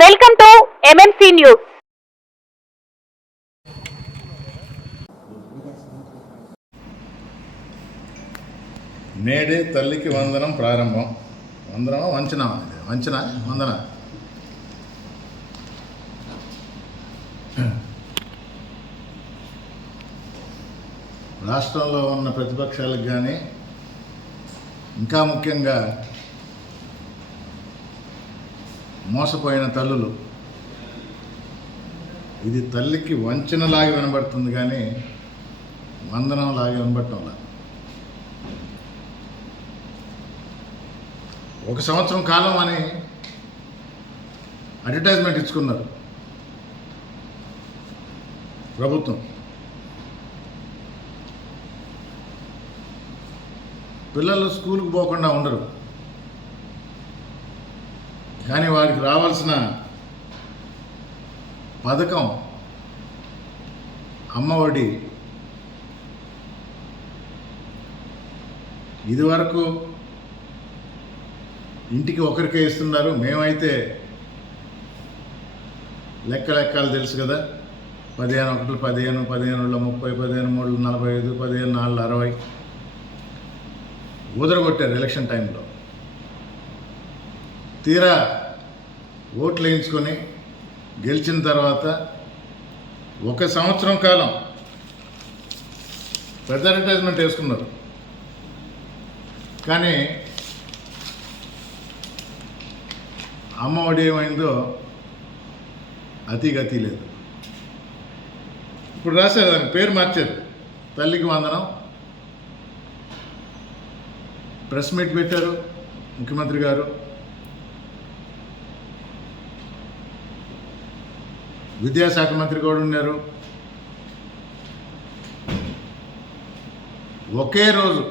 Welcome to MMC news. నేడే తల్లికి వందనం ప్రారంభం. వందనం వంచన వంచన వందన. రాష్ట్రంలో ఉన్న ప్రతిపక్షాలకు కానీ ఇంకా ముఖ్యంగా మోసపోయిన తల్లులు, ఇది తల్లికి వంచనలాగా వినబడుతుంది కానీ వందనంలాగా వినబడటంలా. 1 సంవత్సరం కాలం అని అడ్వర్టైజ్మెంట్ ఇచ్చుకున్నారు ప్రభుత్వం. పిల్లలు స్కూల్కి పోకుండా ఉండరు, కానీ వారికి రావాల్సిన పథకం అమ్మఒడి ఇదివరకు ఇంటికి ఒకరికే ఇస్తున్నారు. మేమైతే లెక్కలు తెలుసు కదా, 15 ఒకటి 15, 15 30, 15 3 45, 15 4 60 ఊదరగొట్టారు ఎలక్షన్ టైంలో. తీరా ఓట్లు వేయించుకొని గెలిచిన తర్వాత 1 సంవత్సరం కాలం పెద్ద అడ్వర్టైజ్మెంట్ వేసుకున్నారు, కానీ అమ్మఒడి ఏమైందో అతిగతి లేదు. ఇప్పుడు రాశారు, దాని పేరు మార్చారు, తల్లికి వందనం. ప్రెస్ మీట్ పెట్టారు ముఖ్యమంత్రి గారు. విద్యాశాఖ మంత్రి కూడా ఉన్నారు. ఒకే రోజు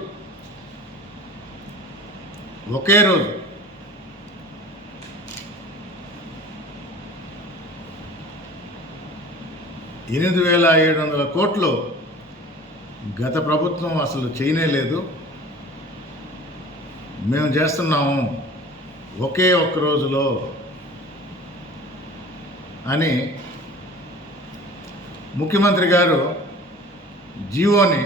8,700 కోట్లు గత ప్రభుత్వం అసలు చేయనే లేదు. మేము చేస్తున్నాము ఒకే ఒక్క రోజులో అని ముఖ్యమంత్రి గారు జీవోని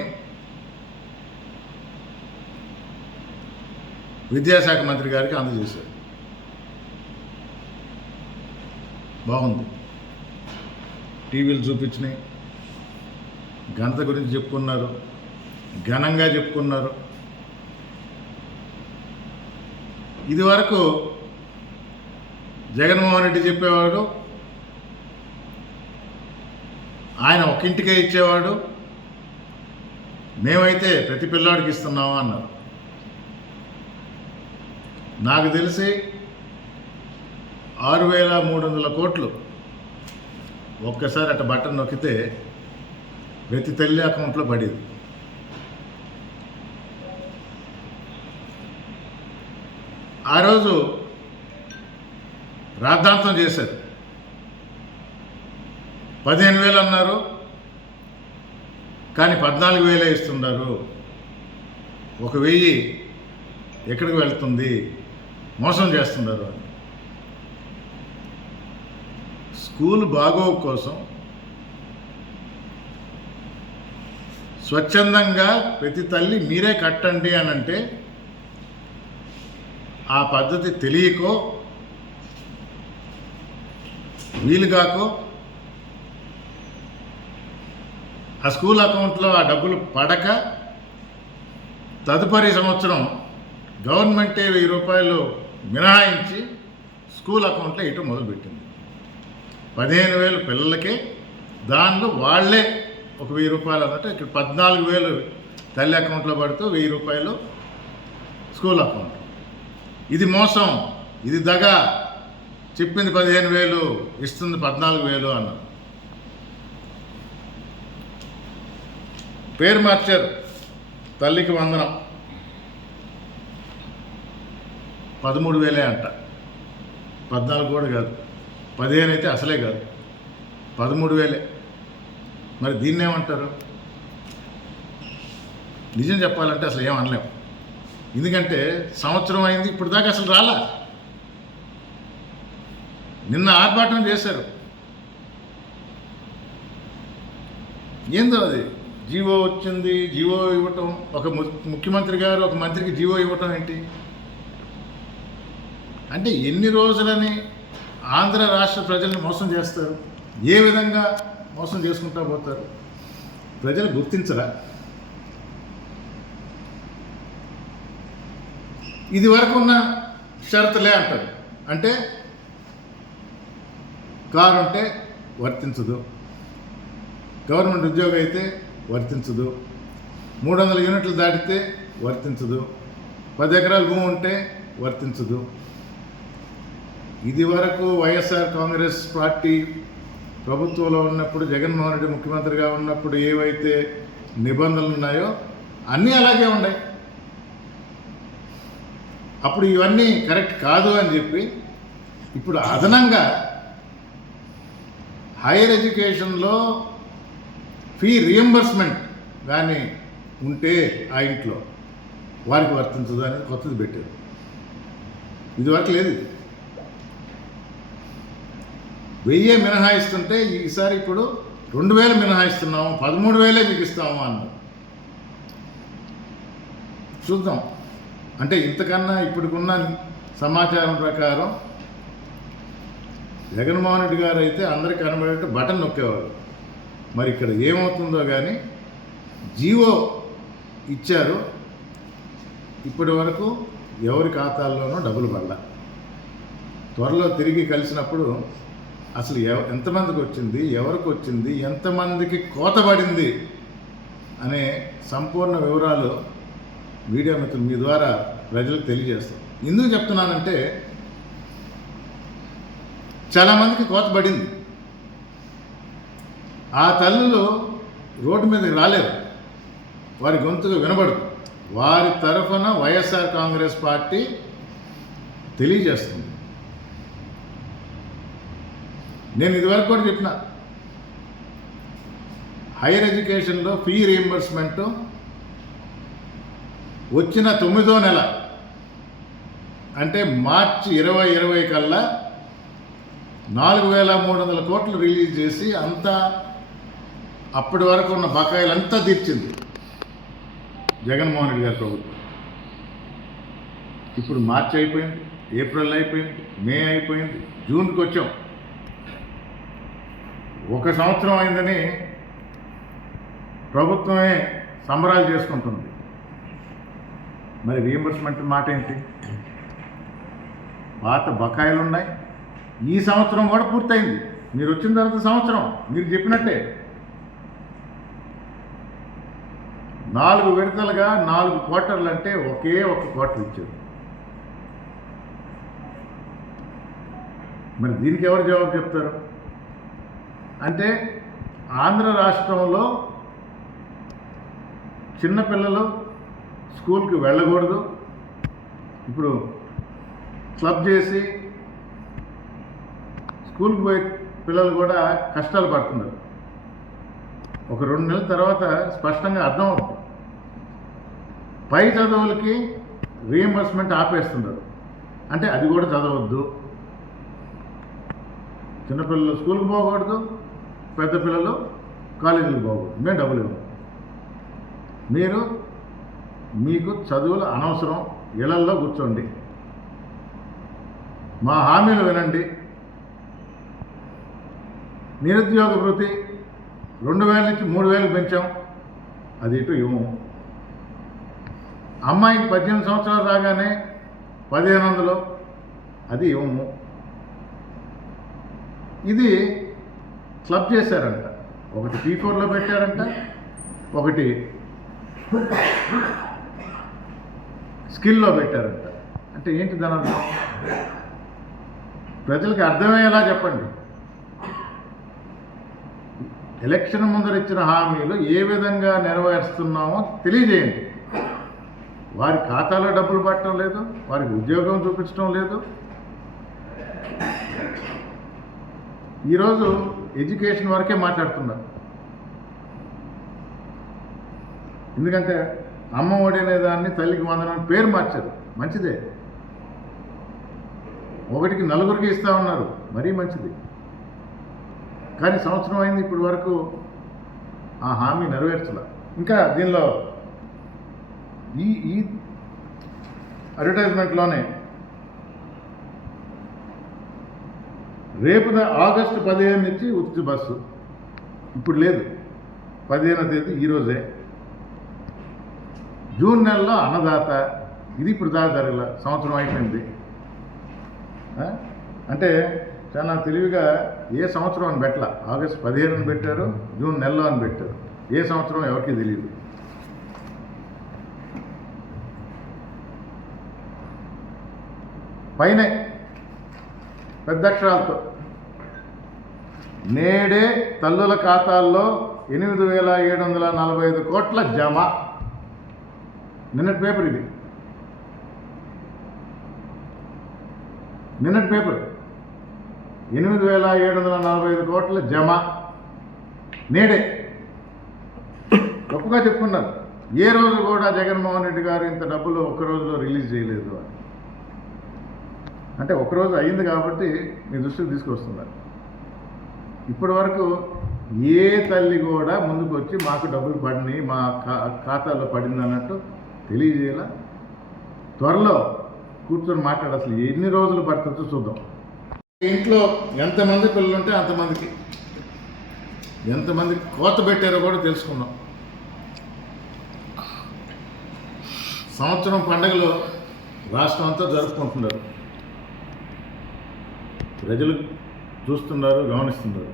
విద్యాశాఖ మంత్రి గారికి అందజేశారు. బాగుంది, టీవీలు చూపించినాయి, ఘనత గురించి చెప్పుకున్నారు, ఘనంగా చెప్పుకున్నారు. ఇది వరకు జగన్మోహన్ రెడ్డి చెప్పేవాడు, ఆయన ఒక్కింటికే ఇచ్చేవాడు, మేమైతే ప్రతి పిల్లాడికి ఇస్తున్నాము అన్నారు. నాకు తెలిసి 6,300 కోట్లు ఒక్కసారి అట్ట బటన్ నొక్కితే ప్రతి తల్లి అకౌంట్లో పడేది. ఆ రోజు రాద్ధాంతం చేశారు. 15,000 అన్నారు, కానీ 14,000 ఇస్తున్నారు. 1,000 ఎక్కడికి వెళ్తుంది, మోసం చేస్తున్నారు అని. స్కూల్ బాగోగు కోసం స్వచ్ఛందంగా ప్రతి తల్లి మీరే కట్టండి అని అంటే ఆ పద్ధతి తెలియకో వీలుగాకో ఆ స్కూల్ అకౌంట్లో ఆ డబ్బులు పడక తదుపరి సంవత్సరం గవర్నమెంటే 1,000 రూపాయలు మినహాయించి స్కూల్ అకౌంట్లో ఇటు మొదలుపెట్టింది. 15,000 పిల్లలకే, దానిలో వాళ్ళే 1,000 రూపాయలు అన్నట్టు ఇక్కడ 14,000 తల్లి అకౌంట్లో పడుతూ 1,000 రూపాయలు స్కూల్ అకౌంట్. ఇది మోసం, ఇది దగ. చెప్పింది 15,000, ఇస్తుంది 14,000 అన్నారు. పేరు మార్చారు, తల్లికి వందనం. 13,000 అంట, 14 కూడా కాదు, 15 అయితే అసలే కాదు, 13,000. మరి దీన్నేమంటారు? నిజం చెప్పాలంటే అసలు ఏం అనలేము. ఎందుకంటే సంవత్సరం అయింది, ఇప్పుడు దాకా అసలు రాలా. నిన్న ఆర్భాటం చేశారు. ఏందో అది జీవో వచ్చింది, జీవో ఇవ్వటం, ఒక ముఖ్యమంత్రి గారు ఒక మంత్రికి జీవో ఇవ్వటం ఏంటి అంటే ఎన్ని రోజులని ఆంధ్ర రాష్ట్ర ప్రజల్ని మోసం చేస్తారు? ఏ విధంగా మోసం చేసుకుంటా పోతారు? ప్రజలు గుర్తించరా? ఇది వరకు ఉన్న షరతులే అంటారు. అంటే కారు ఉంటే వర్తించదు, గవర్నమెంట్ ఉద్యోగం అయితే వర్తించదు, 300 యూనిట్లు దాటితే వర్తించదు, 10 ఎకరాల భూమి ఉంటే వర్తించదు. ఇది వరకు వైఎస్ఆర్ కాంగ్రెస్ పార్టీ ప్రభుత్వంలో ఉన్నప్పుడు, జగన్మోహన్ రెడ్డి ముఖ్యమంత్రిగా ఉన్నప్పుడు ఏవైతే నిబంధనలు ఉన్నాయో అన్నీ అలాగే ఉన్నాయి. అప్పుడు ఇవన్నీ కరెక్ట్ కాదు అని చెప్పి ఇప్పుడు అదనంగా హైయర్ ఎడ్యుకేషన్లో ఫీ రియంబర్స్మెంట్ కానీ ఉంటే ఆ ఇంట్లో వారికి వర్తించదు అనేది కొత్తది పెట్టారు. ఇదివరకు లేదు. 1000 మినహాయిస్తుంటే ఈసారి ఇప్పుడు 2000 మినహాయిస్తున్నాము, 13,000 మీకు ఇస్తాము అన్నారు. చూద్దాం. అంటే ఇంతకన్నా ఇప్పటికున్న సమాచారం ప్రకారం జగన్మోహన్ రెడ్డి గారు అయితే అందరికీ కనబడేట్టు బటన్ నొక్కేవారు. మరి ఇక్కడ ఏమవుతుందో కానీ జీవో ఇచ్చారు, ఇప్పటి వరకు ఎవరి ఖాతాల్లోనూ డబ్బులు పడలా. త్వరలో తిరిగి కలిసినప్పుడు అసలు ఎంతమందికి వచ్చింది, ఎవరికి వచ్చింది, ఎంతమందికి కోతబడింది అనే సంపూర్ణ వివరాలు మీడియా మిత్రులు మీ ద్వారా ప్రజలకు తెలియజేస్తాం. ఎందుకు చెప్తున్నానంటే చాలామందికి కోతబడింది. ఆ తల్లులు రోడ్డు మీదకి రాలేరు, వారి గొంతుగా వినబడదు. వారి తరఫున వైఎస్ఆర్ కాంగ్రెస్ పార్టీ తెలియజేస్తుంది. నేను ఇదివరకు కూడా చెప్పిన, హైయర్ ఎడ్యుకేషన్లో ఫీ రీయింబర్స్మెంట్ వచ్చిన 9వ నెల అంటే మార్చి 2020 కల్లా 4,300 కోట్లు రిలీజ్ చేసి అంతా అప్పటి వరకు ఉన్న బకాయిలంతా తీర్చింది జగన్మోహన్ రెడ్డి గారి ప్రభుత్వం. ఇప్పుడు మార్చి అయిపోయింది, ఏప్రిల్ అయిపోయింది, మే అయిపోయింది, జూన్కి వచ్చాం. 1 సంవత్సరం అయిందని ప్రభుత్వమే సంబరాలు చేసుకుంటుంది. మరి రీయింబర్స్మెంట్ మాట ఏంటి? పాత బకాయిలు ఉన్నాయి. ఈ సంవత్సరం కూడా పూర్తయింది. మీరు వచ్చిన తర్వాత సంవత్సరం మీరు చెప్పినట్టే 4 విడతలుగా 4 క్వార్టర్లు అంటే ఒకే ఒక క్వార్టర్ ఇచ్చారు. మరి దీనికి ఎవరు జవాబు చెప్తారు? అంటే ఆంధ్ర రాష్ట్రంలో చిన్నపిల్లలు స్కూల్కి వెళ్ళకూడదు. ఇప్పుడు క్లబ్ చేసి స్కూల్కి పోయే పిల్లలు కూడా కష్టాలు పడుతున్నారు. ఒక 2 నెలల తర్వాత స్పష్టంగా అర్థమవుతుంది. పై చదువులకి రీయింబర్స్మెంట్ ఆపేస్తున్నారు. అంటే అది కూడా చదవద్దు, చిన్నపిల్లలు స్కూల్కి పోకూడదు, పెద్ద పిల్లలు కాలేజీలకు పోకూడదు, మేము డబ్బులు ఇవ్వం, మీకు చదువులు అనవసరం, ఇళ్లల్లో కూర్చోండి, మా హామీలు వినండి. నిరుద్యోగ భృతి 2,000 నుంచి 3,000 పెంచాం, అది ఇటు ఇవ్వము. అమ్మాయికి 18 సంవత్సరాలు రాగానే 1,500, అది ఇవ్వము. ఇది క్లబ్ చేశారంట. ఒకటి P4లో పెట్టారంట, ఒకటి స్కిల్లో పెట్టారంట. అంటే ఏంటి దాని అర్థం? ప్రజలకి అర్థమయ్యేలా చెప్పండి. ఎలక్షన్ ముందర ఇచ్చిన హామీలు ఏ విధంగా నెరవేరుస్తున్నామో తెలియజేయండి. వారి ఖాతాలో డబ్బులు పట్టడం లేదు, వారికి ఉద్యోగం చూపించడం లేదు. ఈరోజు ఎడ్యుకేషన్ వరకే మాట్లాడుతున్నారు. ఎందుకంటే అమ్మ ఒడి అనే దాన్ని తల్లికి వందనం పేరు మార్చారు, మంచిదే. 1కి 4 ఇస్తా ఉన్నారు, మరీ మంచిది. కానీ సంవత్సరం అయింది, ఇప్పటి వరకు ఆ హామీ నెరవేర్చలే. ఇంకా దీనిలో ఈ అడ్వర్టైజ్మెంట్లోనే రేపు ఆగస్టు 15 నుంచి ఉచిత బస్సు, ఇప్పుడు లేదు, 15వ తేదీ ఈరోజే. జూన్ నెలలో అన్నదాత, ఇది ఇప్పుడు దాకా జరగల, సంవత్సరం అయిపోయింది. అంటే చాలా తెలివిగా ఏ సంవత్సరం అని పెట్టాల, ఆగస్టు 15 అని పెట్టారు, జూన్ నెలలో అని పెట్టారు. ఏ సంవత్సరం ఎవరికి తెలియదు. పైనే పెద్ద అక్షరాలతో నేడే తల్లుల ఖాతాల్లో 8,745 కోట్ల జమ. నిన్నటి పేపర్ ఇది, నిన్నటి పేపర్. 8,745 కోట్ల జమ నేడే. గొప్పగా చెప్పుకున్నారు. ఏ రోజు కూడా జగన్మోహన్ రెడ్డి గారు ఇంత డబ్బులు ఒక్క రోజులో రిలీజ్ చేయలేదు అని. అంటే ఒకరోజు అయింది కాబట్టి మీ దృష్టికి తీసుకొస్తున్నారు. ఇప్పటి వరకు ఏ తల్లి కూడా ముందుకు వచ్చి మాకు డబ్బులు పడినాయి, మా ఖాతాలో పడింది అన్నట్టు తెలియజేయాల. త్వరలో కూర్చొని మాట్లాడు, అసలు ఎన్ని రోజులు పడుతుందో చూద్దాం. ఇంట్లో ఎంతమంది పిల్లలు ఉంటే అంతమందికి ఎంతమంది కోత పెట్టారో కూడా తెలుసుకున్నాం. సంవత్సరం పండుగలు రాష్ట్రం అంతా జరుపుకుంటున్నారు. ప్రజలు చూస్తున్నారు, గమనిస్తున్నారు.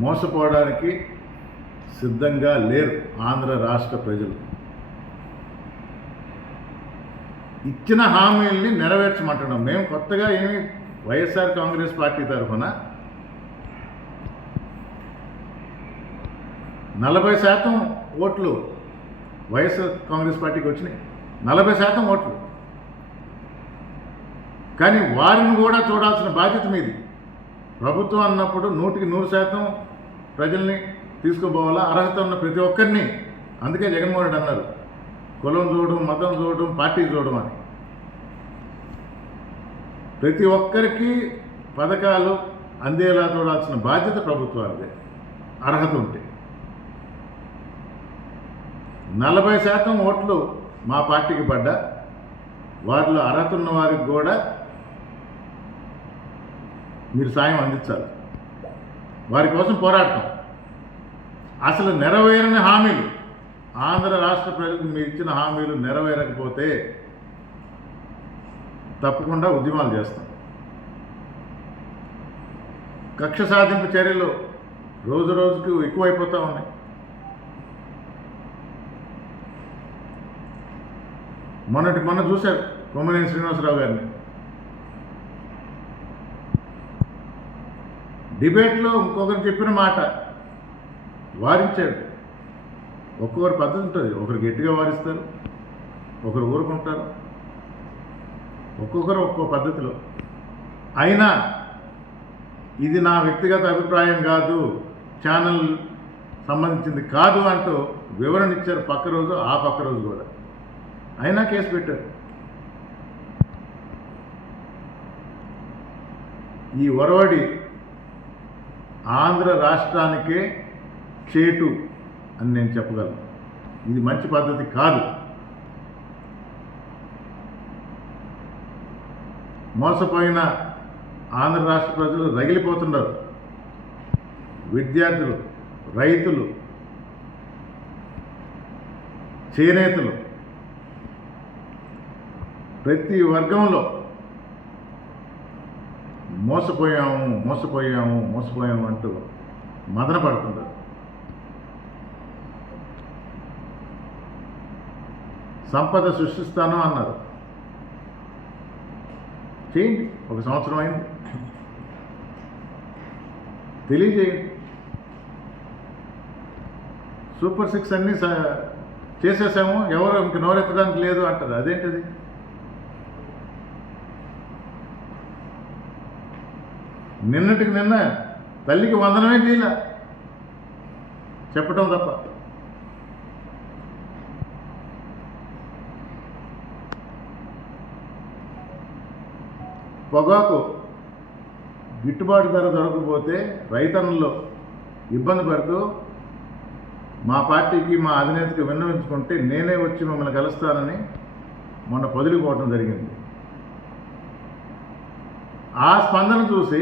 మోసపోవడానికి సిద్ధంగా లేరు ఆంధ్ర రాష్ట్ర ప్రజలు. ఇచ్చిన హామీల్ని నెరవేర్చమంటున్నాం. మేము కొత్తగా ఏమి వైఎస్ఆర్ కాంగ్రెస్ పార్టీ తరఫున 40% ఓట్లు వైఎస్ఆర్ కాంగ్రెస్ పార్టీకి వచ్చినాయి, 40% ఓట్లు. కానీ వారిని కూడా చూడాల్సిన బాధ్యత మీది. ప్రభుత్వం అన్నప్పుడు 100% ప్రజల్ని తీసుకుపోవాలా, అర్హత ఉన్న ప్రతి ఒక్కరిని. అందుకే జగన్మోహన్ రెడ్డి అన్నారు, కులం చూడడం, మతం చూడడం, పార్టీ చూడడం అని. ప్రతి ఒక్కరికి పథకాలు అందేలా చూడాల్సిన బాధ్యత ప్రభుత్వానిదే, అర్హత ఉంటే. 40% ఓట్లు మా పార్టీకి పడ్డా, వారిలో అర్హత ఉన్న వారికి కూడా మీరు సాయం అందించాలి. వారి కోసం పోరాడతాం. అసలు నెరవేరని హామీలు, ఆంధ్ర రాష్ట్ర ప్రజలకు మీరు ఇచ్చిన హామీలు నెరవేరకపోతే తప్పకుండా ఉద్యమాలు చేస్తాం. కక్ష సాధింపు చర్యలు రోజు రోజుకు ఎక్కువైపోతూ ఉన్నాయి. మొన్న చూశారు కొమ్మనేని శ్రీనివాసరావు గారిని డిబేట్లో. ఇంకొకరు చెప్పిన మాట వారించాడు. ఒక్కొక్కరు పద్ధతి ఉంటుంది. ఒకరు గట్టిగా వారిస్తారు, ఒకరు ఊరుకుంటారు, ఒక్కొక్కరు ఒక్కో పద్ధతిలో. అయినా ఇది నా వ్యక్తిగత అభిప్రాయం కాదు, ఛానల్ సంబంధించింది కాదు అంటూ వివరణ ఇచ్చారు. పక్క రోజు ఆ పక్క రోజు కూడా అయినా కేసు పెట్టారు. ఈ ఒరవడి ఆంధ్ర రాష్ట్రానికే చేటు అని నేను చెప్పగలను. ఇది మంచి పద్ధతి కాదు. మోసపోయిన ఆంధ్ర రాష్ట్ర ప్రజలు రగిలిపోతున్నారు. విద్యార్థులు, రైతులు, చేనేతలు, ప్రతి వర్గంలో మోసపోయాము అంటూ మదన పడుతున్నారు. సంపద సృష్టిస్తాను అన్నారు. చేయండి, ఒక సంవత్సరం అయింది, తెలియజేయండి. సూపర్ 6 అన్నీ చేసేసాము, ఎవరు ఇంక నోరెత్తడానికి లేదు అంటారు. అదేంటిది? నిన్నటికి నిన్న తల్లికి వందనమే చేయాల చెప్పటం తప్ప. పొగాకు గిట్టుబాటు ధర దొరకకపోతే రైతన్నులు ఇబ్బంది పడుతూ మా పార్టీకి మా అధినేతకి విన్నవించుకుంటే నేనే వచ్చి మిమ్మల్ని కలుస్తానని మొన్న పొదిలిపోవటం జరిగింది. ఆ స్పందన చూసి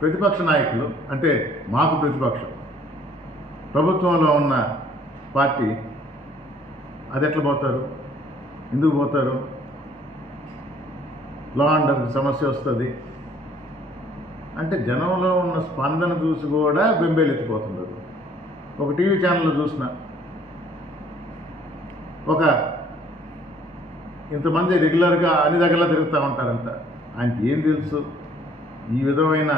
ప్రతిపక్ష నాయకులు, అంటే మాకు ప్రతిపక్షం, ప్రభుత్వంలో ఉన్న పార్టీ అది ఎట్లా పోతారు, ఎందుకు పోతారు, లా అండ్ ఆర్డర్ సమస్య వస్తుంది అంటే జనంలో ఉన్న స్పందన చూసి కూడా బెంబేలెత్తిపోతున్నారు. ఒక టీవీ ఛానల్లో చూసిన ఒక ఇంతమంది రెగ్యులర్గా అన్ని దగ్గరలో తిరుగుతూ ఉంటారంట. ఆయనకి ఏం తెలుసు ఈ విధమైన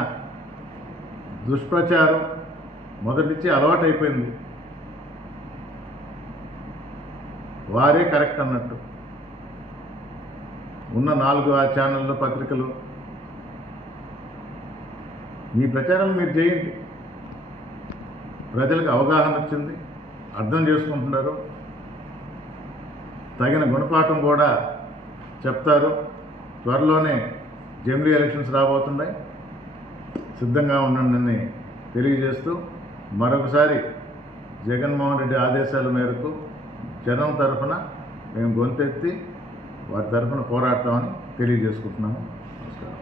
దుష్ప్రచారం మొదటి నుంచి అలవాటు అయిపోయింది. వారే కరెక్ట్ అన్నట్టు ఉన్న 4 ఛానళ్ళు పత్రికలు మీ ప్రచారం మీరు చేయండి. ప్రజలకు అవగాహన వచ్చింది, అర్థం చేసుకుంటున్నారు, తగిన గుణపాఠం కూడా చెప్తారు. త్వరలోనే జమిలీ ఎలక్షన్స్ రాబోతున్నాయి, సిద్ధంగా ఉండండి తెలియజేస్తూ మరొకసారి జగన్మోహన్ రెడ్డి ఆదేశాల మేరకు జనం తరఫున మేము గొంతెత్తి వారి తరఫున పోరాడతామని తెలియజేసుకుంటున్నాము. నమస్కారం.